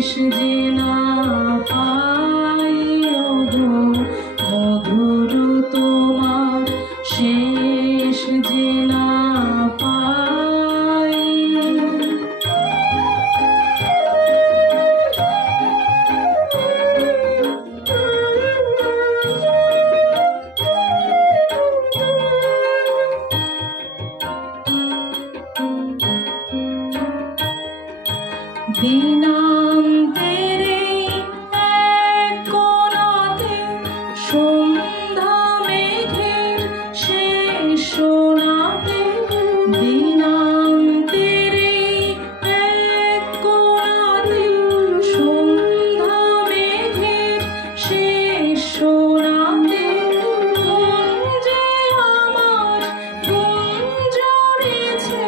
শেষ যে না পাই ওগো মধুর তোমার শেষ যে না পাই। দিনান্তের এক কোণাতে সন্ধ্যা মেঘের শেষ সোনাতে, দিনান্তের এক কোণাতে সন্ধ্যা মেঘের শেষ সোনাতে গুঞ্জে আমার গুঞ্জরেছে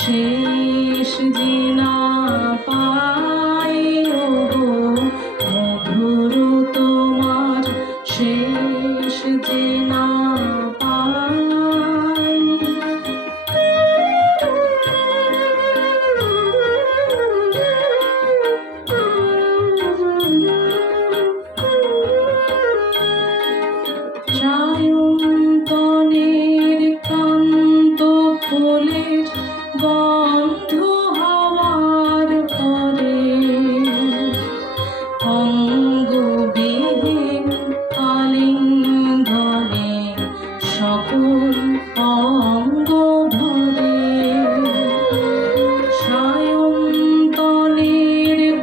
শেষ যে না পাই ওগো মধুর তোমার শেষ যে না পাই। সায়ন্তনের কান্ত ফুলের গন্ধ হাওয়ার পরে অঙ্গবিহীন আলিঙ্গনে সকল অঙ্গ ভরে। সায়ন্তনের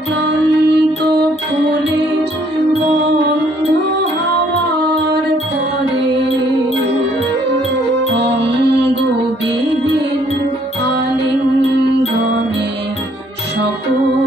ক্লান্ত ফুলের গন্ধ হাওয়ার পরে অঙ্গবিহীন আলিঙ্গনে সকল